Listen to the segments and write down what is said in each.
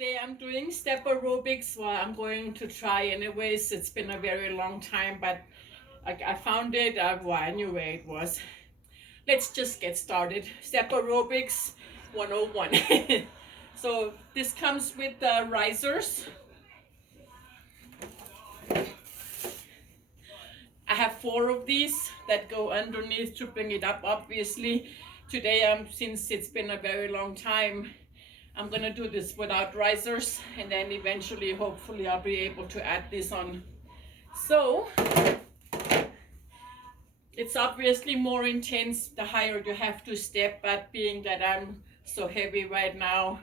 today I'm doing step aerobics. Well, I'm going to try anyways. It's been a very long time, but I found it. Well, I knew where it was. Let's just get started. Step aerobics 101. So this comes with the risers. I have 4 of these that go underneath to bring it up, obviously. Today, since it's been a very long time, I'm gonna do this without risers, and then eventually, hopefully, I'll be able to add this on. So, it's obviously more intense the higher you have to step, but being that I'm so heavy right now,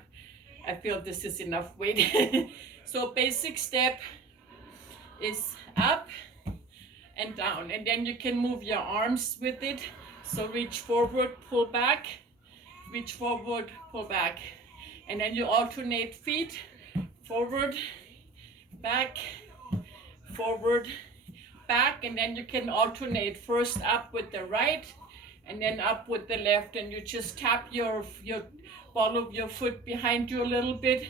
I feel this is enough weight. So basic step is up and down, and then you can move your arms with it. So reach forward, pull back, reach forward, pull back. And then you alternate feet, forward, back, forward, back, and then you can alternate first up with the right and then up with the left, and you just tap your ball of your foot behind you a little bit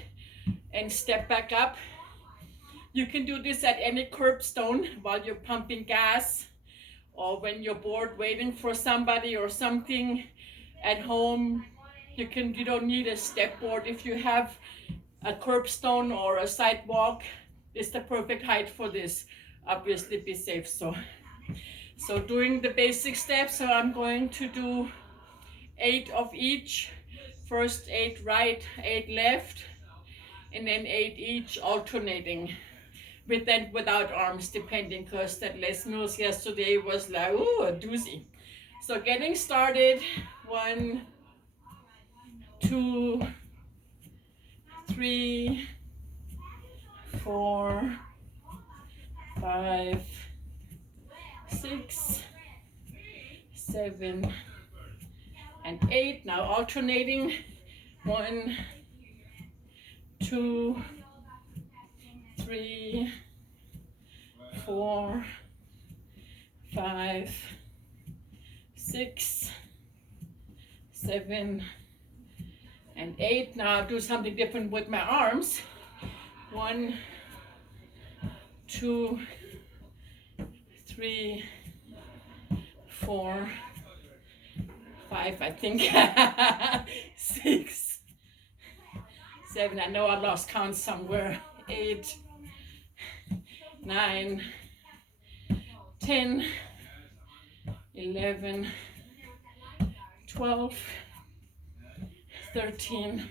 and step back up. You can do this at any curbstone while you're pumping gas, or when you're bored waiting for somebody or something at home. You don't need a step board. If you have a curbstone or a sidewalk, it's the perfect height for this. Obviously be safe. So doing the basic steps, so I'm going to do 8 of each. First 8 right, 8 left, and then 8 each, alternating. Without arms, depending, because that Les Mills yesterday was like, ooh, a doozy. So getting started. 1, 2, 3, 4, 5, 6, 7, and 8. Now alternating. 1, 2, 3, 4, 5, 6, 7, and 8. Now I'll do something different with my arms. 1, 2, 3, 4, 5, I think. 6, 7. I know I lost count somewhere. 8, 9, 10, 11, 12, 13,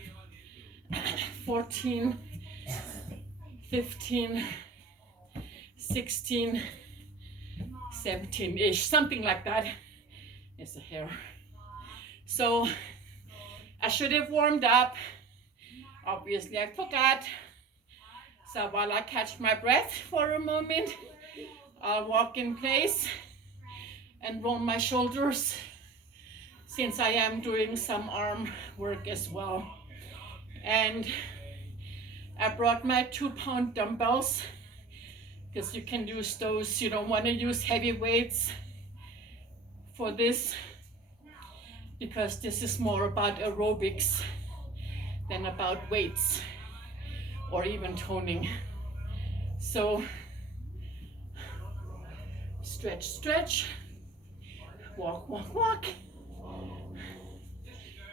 14, 15, 16, 17-ish, something like that. It's a hair. So I should have warmed up. Obviously I forgot. So while I catch my breath for a moment, I'll walk in place and roll my shoulders, since I am doing some arm work as well. And I brought my 2-pound dumbbells, because you can use those. You don't want to use heavy weights for this, because this is more about aerobics than about weights or even toning. So stretch, stretch, walk, walk, walk,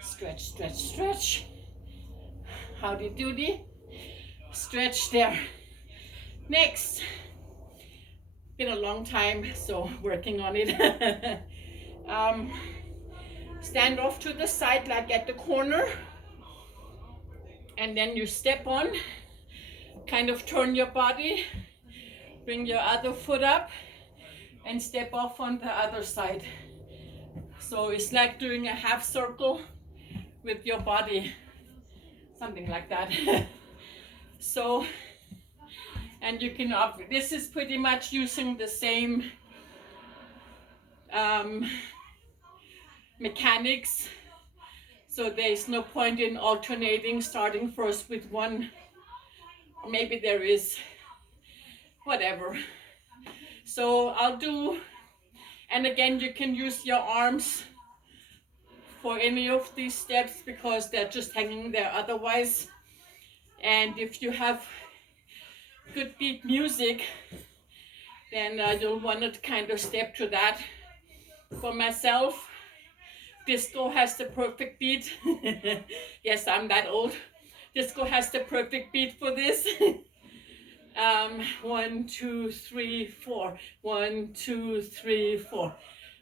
stretch, stretch, stretch. Howdy doody, stretch there. Next, been a long time, so working on it. Stand off to the side like at the corner, and then you step on, kind of turn your body, bring your other foot up, and step off on the other side. So it's like doing a half circle with your body, something like that. So, and you can, this is pretty much using the same mechanics. So there's no point in alternating, starting first with one. Maybe there is, whatever. So I'll do, and again, you can use your arms for any of these steps, because they're just hanging there otherwise. And if you have good beat music, then you'll want to kind of step to that. For myself, disco has the perfect beat. Yes, I'm that old. Disco has the perfect beat for this. 1, 2, 3, 4. 1, 2, 3, 4.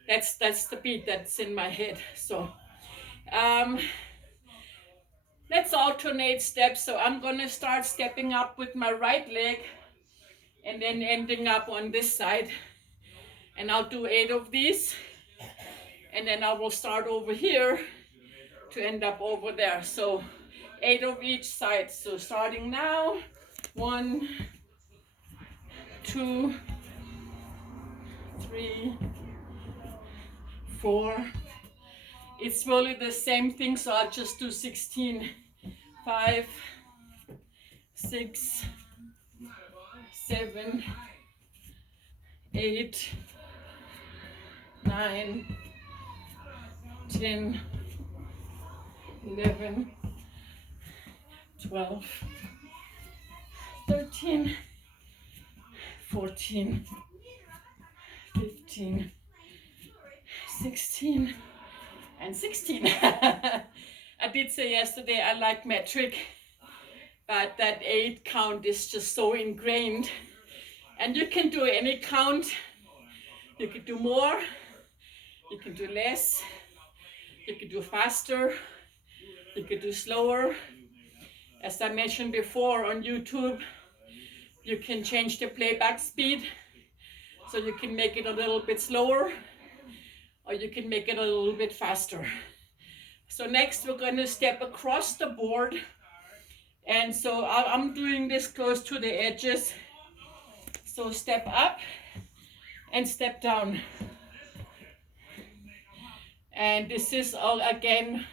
That's the beat that's in my head. So let's alternate steps. So I'm gonna start stepping up with my right leg and then ending up on this side. And I'll do 8 of these. And then I will start over here to end up over there. So 8 of each side. So starting now, 1, 2, 3, 4. It's really the same thing, so I'll just do 16. 5, 6, 7, 8, 9, 10, 11, 12, 13, 14, 15, 16, and 16. I did say yesterday I like metric, but that 8 count is just so ingrained. And you can do any count. You can do more, you can do less, you can do faster, you can do slower. As I mentioned before on YouTube, you can change the playback speed, so you can make it a little bit slower, or you can make it a little bit faster. So next we're going to step across the board, and so I'm doing this close to the edges. So step up and step down. And this is all again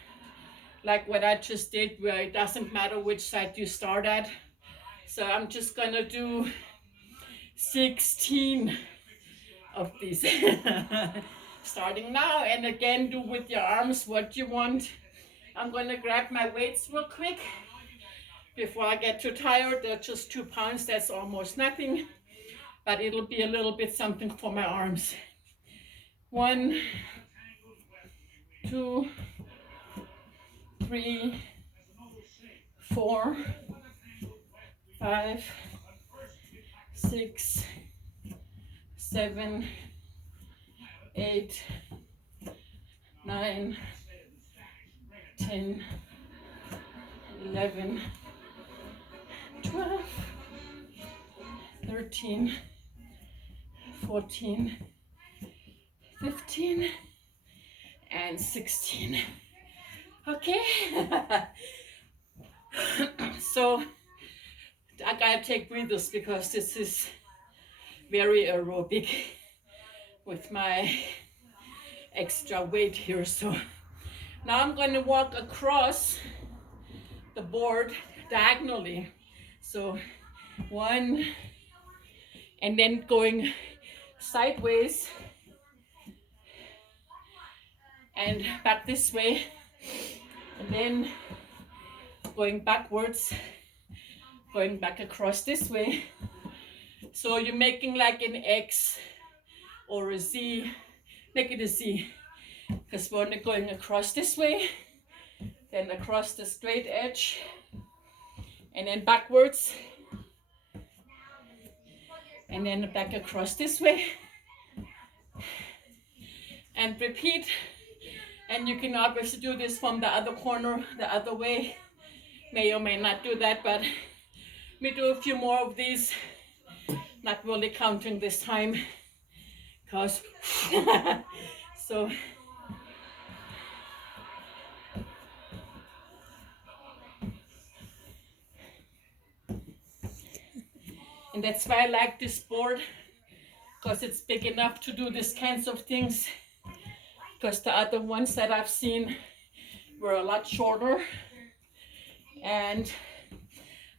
like what I just did, where it doesn't matter which side you start at. So I'm just gonna do 16 of these. Starting now, and again, do with your arms what you want. I'm gonna grab my weights real quick before I get too tired. They're just 2 pounds, that's almost nothing, but it'll be a little bit something for my arms. 1, 2, 3, 4, 5, 6, 7, 8, 9, 10, 11, 12, 13, 14, 15, and 16. Okay. So I gotta take breathers because this is very aerobic with my extra weight here. So now I'm going to walk across the board diagonally. So 1, and then going sideways and back this way, and then going backwards, going back across this way. So you're making like an X or a Z. Make it a Z, because we're only going across this way, then across the straight edge, and then backwards, and then back across this way, and repeat. And you can obviously do this from the other corner, the other way. May or may not do that, but let me do a few more of these. Not really counting this time, because so and that's why I like this board, because it's big enough to do these kinds of things, because the other ones that I've seen were a lot shorter and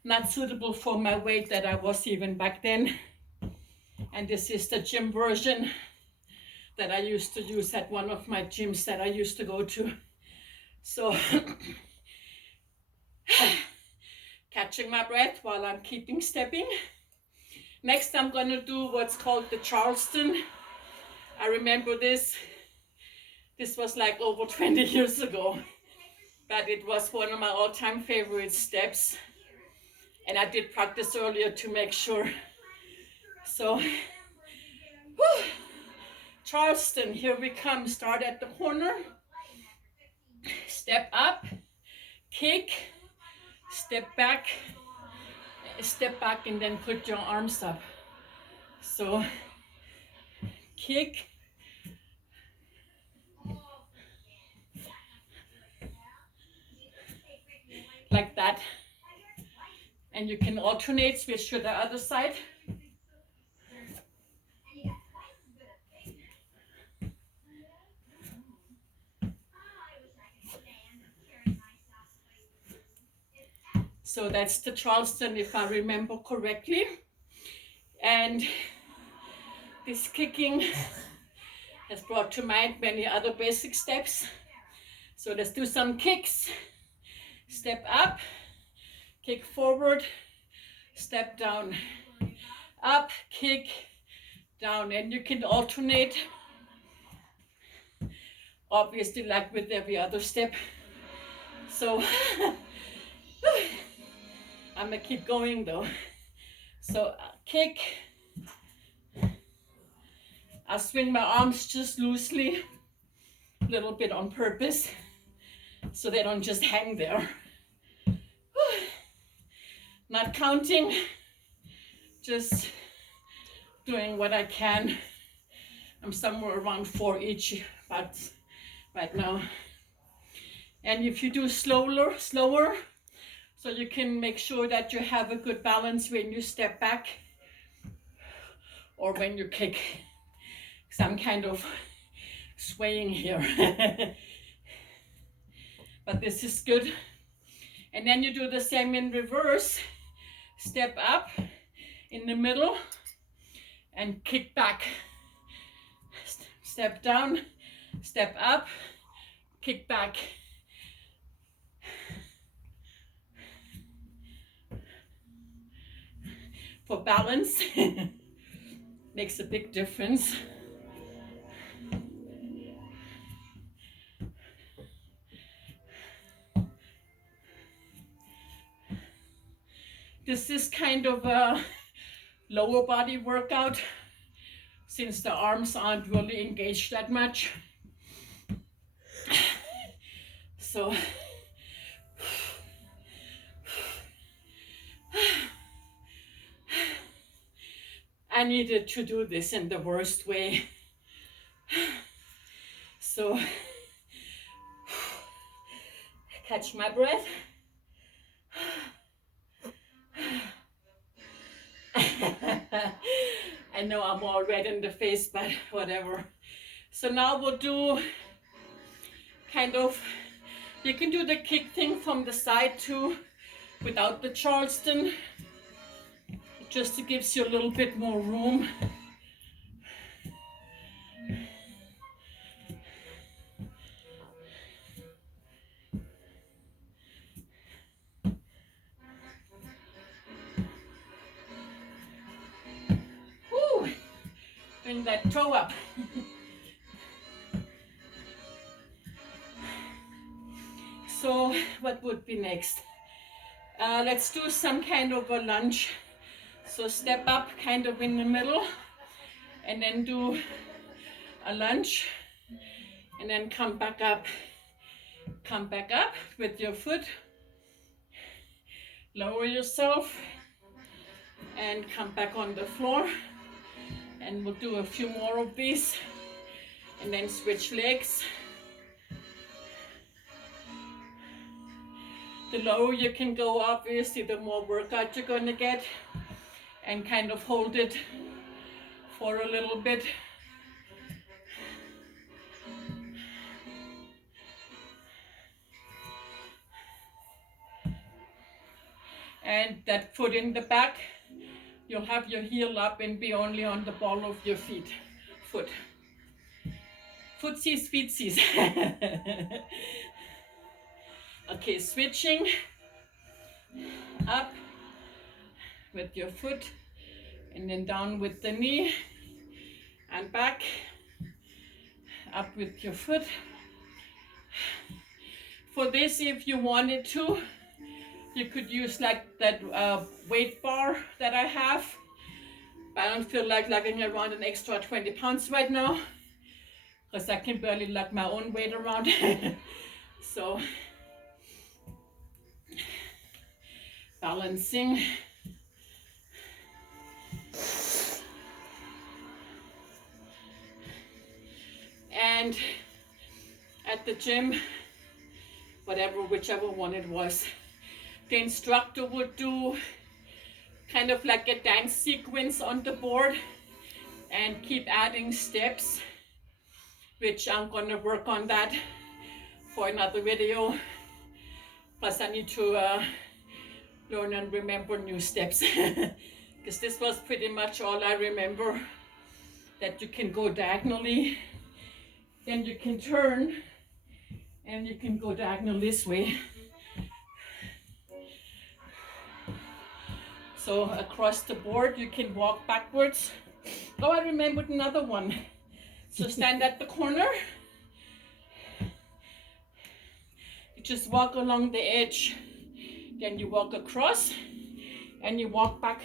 not suitable for my weight that I was even back then. And this is the gym version that I used to use at one of my gyms that I used to go to. So catch catching my breath while I'm keeping stepping. Next, I'm going to do what's called the Charleston. I remember this. This was like over 20 years ago, but it was one of my all-time favorite steps. And I did practice earlier to make sure. So, whew. Charleston, here we come. Start at the corner. Step up, kick, step back, and then put your arms up. So, kick, like that. And you can alternate, switch to the other side. So that's the Charleston, if I remember correctly. And this kicking has brought to mind many other basic steps. So let's do some kicks. Step up, kick forward, step down, up, kick, down. And you can alternate, obviously, like with every other step. So I'm gonna keep going though. So kick, I swing my arms just loosely, a little bit on purpose, so they don't just hang there. Not counting, just doing what I can. I'm somewhere around 4 each, but right now. And if you do slower, so you can make sure that you have a good balance when you step back or when you kick. Because I'm kind of swaying here. But this is good. And then you do the same in reverse. Step up in the middle and kick back. Step down, step up, kick back. For balance, makes a big difference. This is kind of a lower body workout since the arms aren't really engaged that much. So I needed to do this in the worst way. So catch my breath. I know I'm all red in the face, but whatever. So now we'll do kind of, you can do the kick thing from the side too, without the Charleston. It just gives you a little bit more room. Woo! Bring that toe up. So what would be next? Let's do some kind of a lunge. So step up kind of in the middle and then do a lunge and then come back up with your foot, lower yourself and come back on the floor, and we'll do a few more of these and then switch legs. The lower you can go, obviously, the more workout you're going to get, and kind of hold it for a little bit. And that foot in the back, you'll have your heel up and be only on the ball of your foot. Footsies, feetsies. Okay, switching up with your foot, and then down with the knee, and back, up with your foot. For this, if you wanted to, you could use like that weight bar that I have. But I don't feel like lugging around an extra 20 pounds right now, because I can barely lug my own weight around. So, balancing. And at the gym, whichever one it was, the instructor would do kind of like a dance sequence on the board and keep adding steps, which I'm gonna work on that for another video. Plus I need to learn and remember new steps, because this was pretty much all I remember, that you can go diagonally, then you can turn, and you can go diagonal this way. So across the board you can walk backwards. Oh, I remembered another one. So stand at the corner, you just walk along the edge, then you walk across and you walk back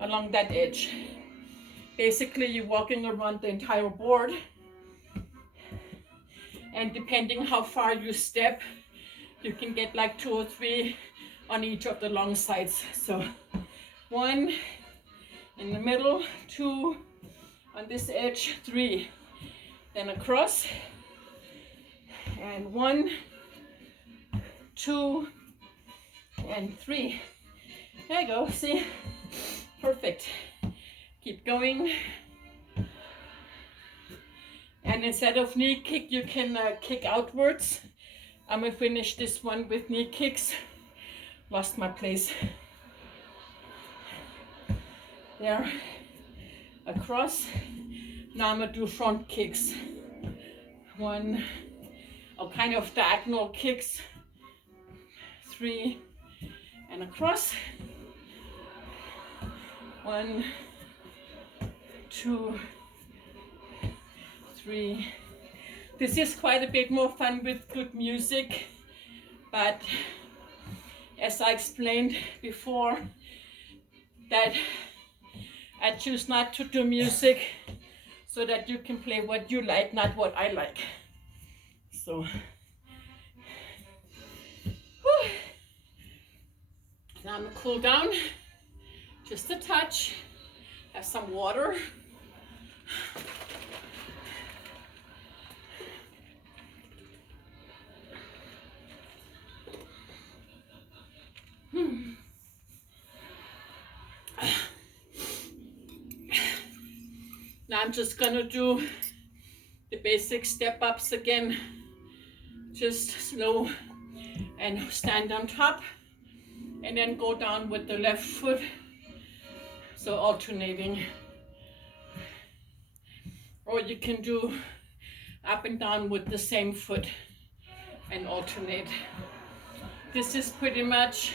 along that edge. Basically you're walking around the entire board, and depending how far you step, you can get like 2 or 3 on each of the long sides. So 1 in the middle, 2 on this edge, 3, then across, and 1, 2, and 3. There you go, see? Perfect. Keep going. And instead of knee kick, you can kick outwards. I'm gonna finish this one with knee kicks. Lost my place. There, across. Now I'm gonna do front kicks. 1, or kind of diagonal kicks. 3, and across. 1, 2, 3. This is quite a bit more fun with good music, but as I explained before, that I choose not to do music so that you can play what you like, not what I like. So, whew. Now I'm gonna cool down, just a touch, have some water. Now I'm just gonna do the basic step ups again, just slow, and stand on top, and then go down with the left foot, so alternating. Or you can do up and down with the same foot and alternate. This is pretty much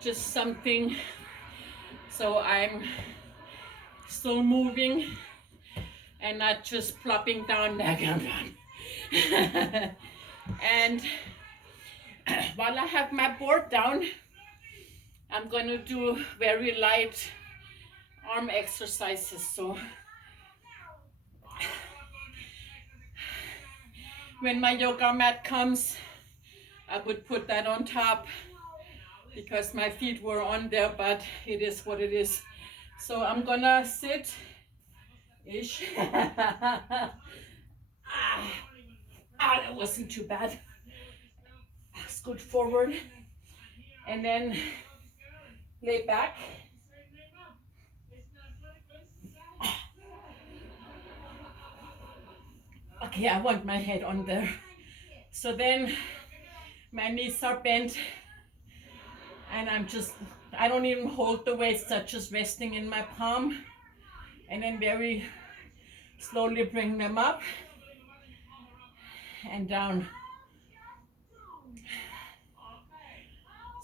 just something so I'm still moving and not just plopping down like I'm done. And while I have my board down, I'm going to do very light arm exercises. So when my yoga mat comes, I would put that on top because my feet were on there, but it is what it is. So I'm gonna sit-ish. That wasn't too bad. Scoot forward and then lay back. Okay, I want my head on there. So then my knees are bent and I don't even hold the weights, they're just resting in my palm, and then very slowly bring them up and down.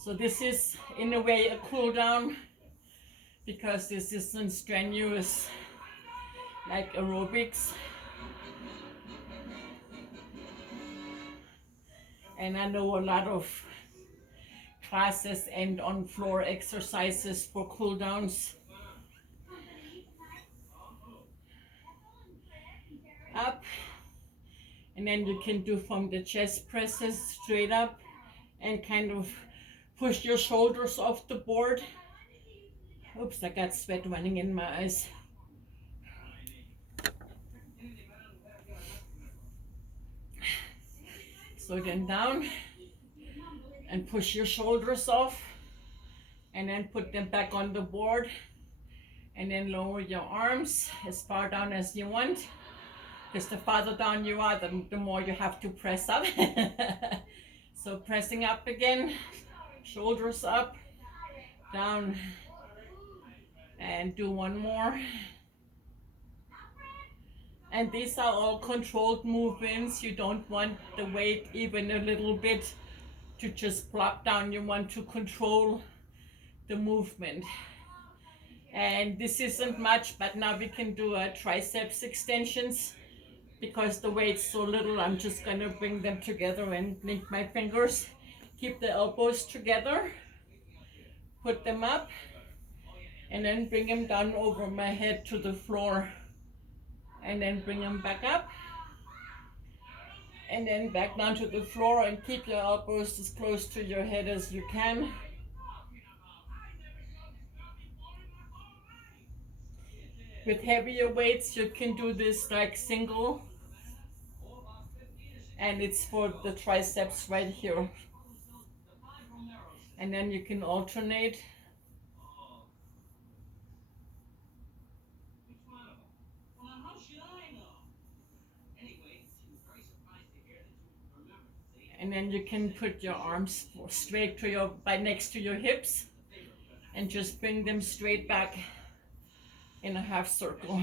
So this is in a way a cool down, because this isn't strenuous like aerobics. And I know a lot of classes end on floor exercises for cool downs. Up, and then you can do from the chest presses straight up and kind of push your shoulders off the board. Oops, I got sweat running in my eyes. So then down and push your shoulders off, and then put them back on the board, and then lower your arms as far down as you want, because the farther down you are, the more you have to press up. So pressing up again, shoulders up, down, and do one more. And these are all controlled movements. You don't want the weight even a little bit to just plop down. You want to control the movement. And this isn't much, but now we can do triceps extensions. Because the weight's so little, I'm just gonna bring them together and link my fingers. Keep the elbows together, put them up, and then bring them down over my head to the floor. And then bring them back up, and then back down to the floor, and keep your elbows as close to your head as you can. With heavier weights, you can do this like single, and it's for the triceps right here. And then you can alternate. And then you can put your arms straight to your, by next to your hips, and just bring them straight back in a half circle.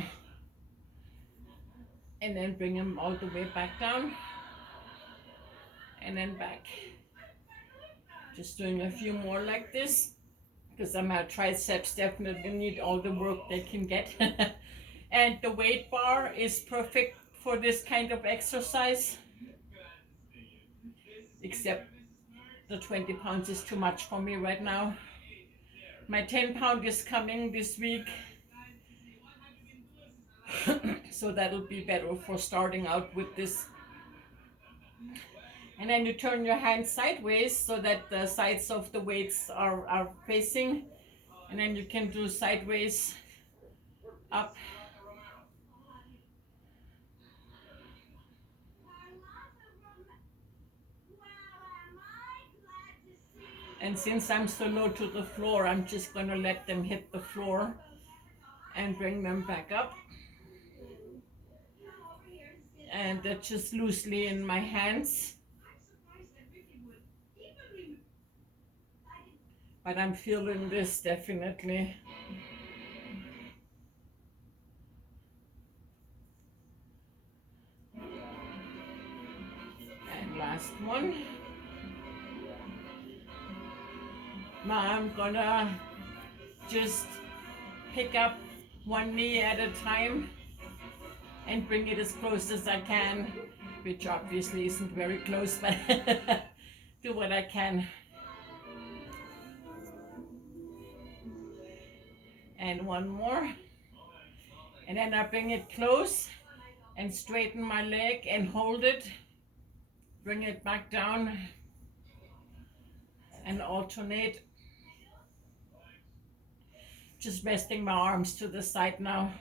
And then bring them all the way back down, and then back. Just doing a few more like this, because my triceps definitely need all the work they can get. And the weight bar is perfect for this kind of exercise, except the 20 pounds is too much for me right now. My 10-pound is coming this week, so that'll be better for starting out with this. And then you turn your hands sideways so that the sides of the weights are facing, and then you can do sideways up. And since I'm so low to the floor, I'm just gonna let them hit the floor and bring them back up. And they're just loosely in my hands. But I'm feeling this definitely. And last one. Now I'm gonna just pick up one knee at a time and bring it as close as I can, which obviously isn't very close, but do what I can. And one more. And then I bring it close and straighten my leg and hold it. Bring it back down and alternate. Just resting my arms to the side now.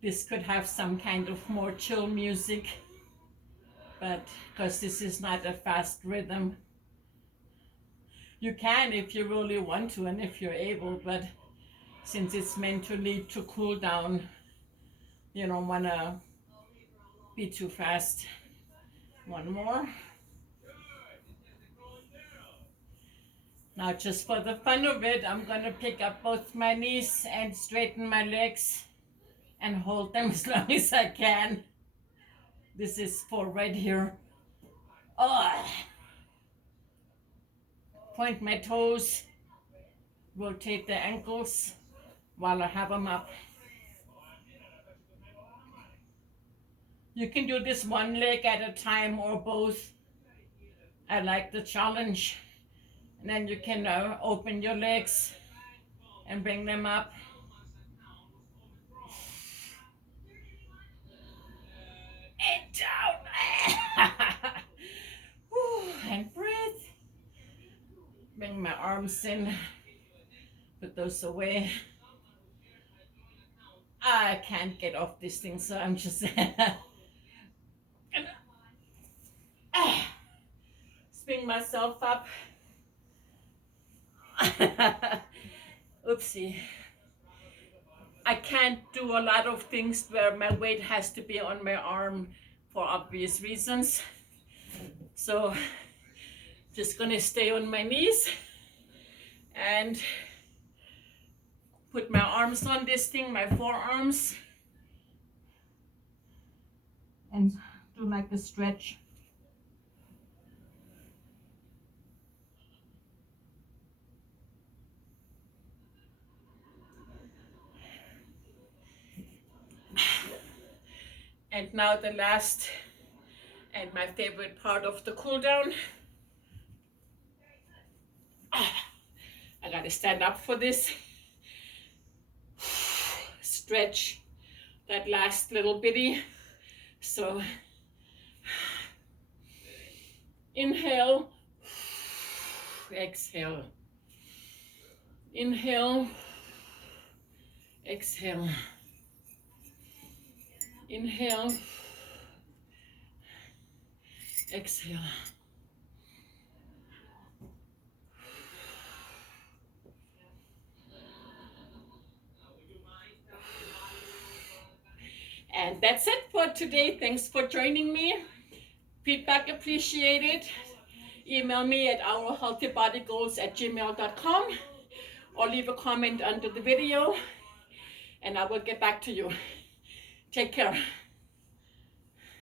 This could have some kind of more chill music, but because this is not a fast rhythm. You can if you really want to and if you're able, but since it's meant to lead to cool down, you don't want to be too fast. One more. Now, just for the fun of it, I'm gonna pick up both my knees and straighten my legs and hold them as long as I can. This is for right here. Oh. Point my toes, rotate the ankles while I have them up. You can do this one leg at a time or both. I like the challenge. And then you can open your legs and bring them up. And down. And breathe. Bring my arms in. Put those away. I can't get off this thing, so I'm just swing myself up. Oopsie. I can't do a lot of things where my weight has to be on my arm for obvious reasons. So just gonna stay on my knees and put my arms on this thing, my forearms, and do like a stretch. And now the last and my favorite part of the cool down. I gotta stand up for this. Stretch that last little bitty. So inhale, exhale. Inhale, exhale. Inhale, exhale. And that's it for today. Thanks for joining me. Feedback appreciated. Email me at ourhealthybodygoals@gmail.com or leave a comment under the video and I will get back to you. Take care.